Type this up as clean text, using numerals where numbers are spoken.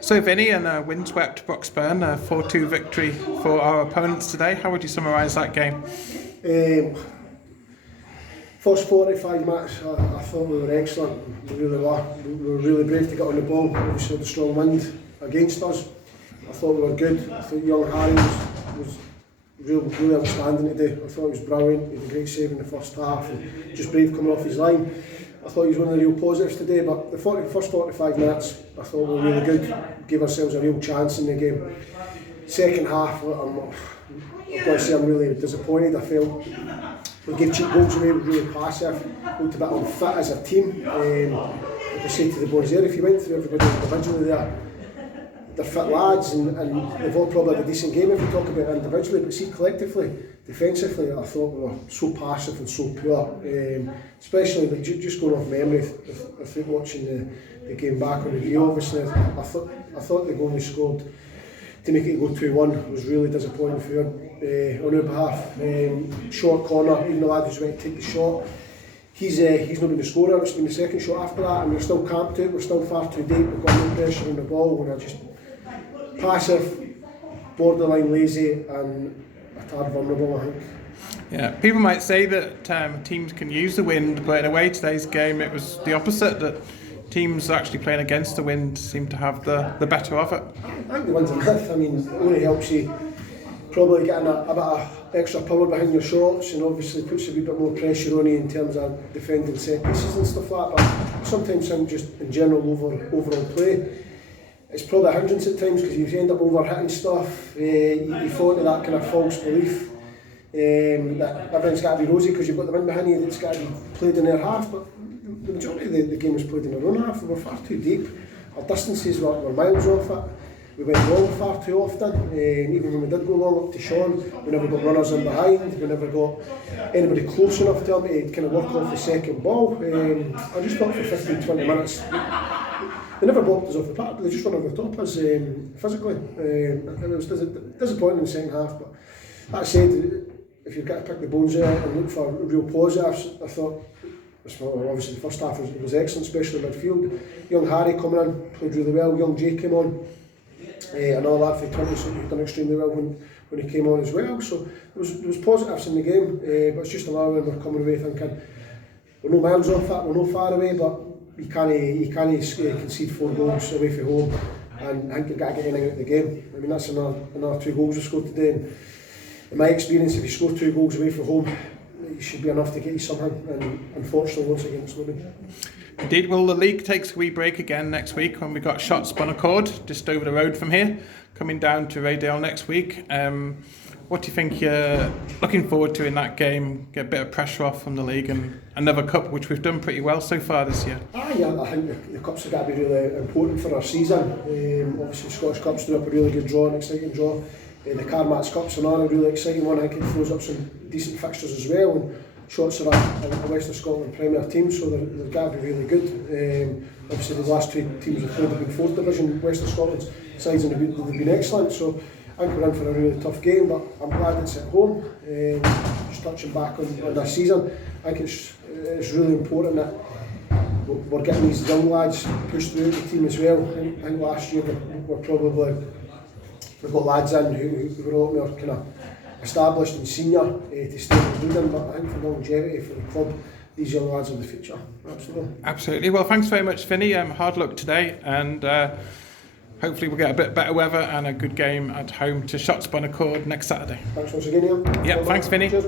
So Vinnie, and a windswept Broxburn, a 4-2 victory for our opponents today. How would you summarise that game? Um, First 45 minutes, I thought we were excellent. We really were. We were really brave to get on the ball. Obviously, the strong wind against us. I thought we were good. I thought young Harry was really outstanding today. I thought he was brilliant. He did a great save in the first half. And just brave coming off his line. I thought he was one of the real positives today. But the first 45 minutes, I thought we were really good. Gave ourselves a real chance in the game. Second half, I've got to say I'm really disappointed. I felt we gave cheap goals away, we were really passive, looked a bit unfit as a team. Like I say to the boys there, if you went through everybody individually there, they're fit lads and they've all probably had a decent game if you talk about it individually, but see collectively, defensively, I thought we were so passive and so poor. Especially like, just going off memory, I think watching the game back on review, obviously, I thought the goal we scored to make it go 2-1 was really disappointing for on our behalf. Short corner, even the lad who's went to take the shot, he's not been the scorer, it's been the second shot after that, and we're still camped out, we're still far too deep, we've got no pressure on the ball, and we're just passive, borderline lazy, and a tad vulnerable, I think. Yeah, people might say that teams can use the wind, but in a way today's game it was the opposite, that teams actually playing against the wind seem to have the better of it. I think the wind's a myth. I mean, it only helps you probably getting a bit of extra power behind your shots, and obviously puts a wee bit more pressure on you in terms of defending set pieces and stuff like that. But sometimes I think just in general overall play, it's probably a hindrance at times because you end up overhitting stuff. You fall into that kind of false belief that everything's got to be rosy because you've got the wind behind you, that's got to be played in their half. But the majority of the game was played in our own half. We were far too deep. Our distances were miles off it. We went long far too often. Even when we did go long up to Sean, we never got runners in behind. We never got anybody close enough to him to kind of work off the second ball. I just thought for 15-20 minutes, they never blocked us off the park, but they just run over the top of us physically. It was disappointing in the second half. But that said, if you've got to pick the bones out and look for real positives, I thought, obviously the first half was excellent, especially midfield. Young Harry coming in, played really well. Young Jay came on. Another lad for 20, so he's done extremely well when he came on as well. So there was positives in the game, but it's just another one we're coming away thinking we're no miles off that, we're no far away, but you can't concede 4 goals away from home, and I think you've got to get anything out of the game. I mean, that's another 2 goals we scored today, and in my experience, if you score 2 goals away from home, it should be enough to get you something, and unfortunately once again it's not been. Indeed, well, the league takes a wee break again next week when we got Shotts Bunnacord just over the road from here, coming down to Raydale next week. What do you think you're looking forward to in that game? Get a bit of pressure off from the league and another cup, which we've done pretty well so far this year. Yeah, I think the cups have got to be really important for our season. Obviously, the Scottish Cup's doing up a really good draw, an exciting draw. The Carmats Cup's another really exciting one. I think it throws up some decent fixtures as well. And Shotts are a Western Scotland Premier team, so they've got to be really good. Obviously, the last 2 teams we've played have been 4th Division Western Scotland's sides, and they've been excellent. So I think we're in for a really tough game, but I'm glad it's at home. Just touching back on this season, I think it's really important that we're getting these young lads pushed through the team as well. I think last year we've got lads in who were a lot more kind of established and senior to stay in Leading, but I think for longevity for the club, these young lads are the future. Absolutely. Well, thanks very much, Vinnie. Hard luck today, and hopefully we'll get a bit better weather and a good game at home to Shotts Bunnacord next Saturday. Thanks once again, Ian. Yeah, thanks, Vinnie. Cheers.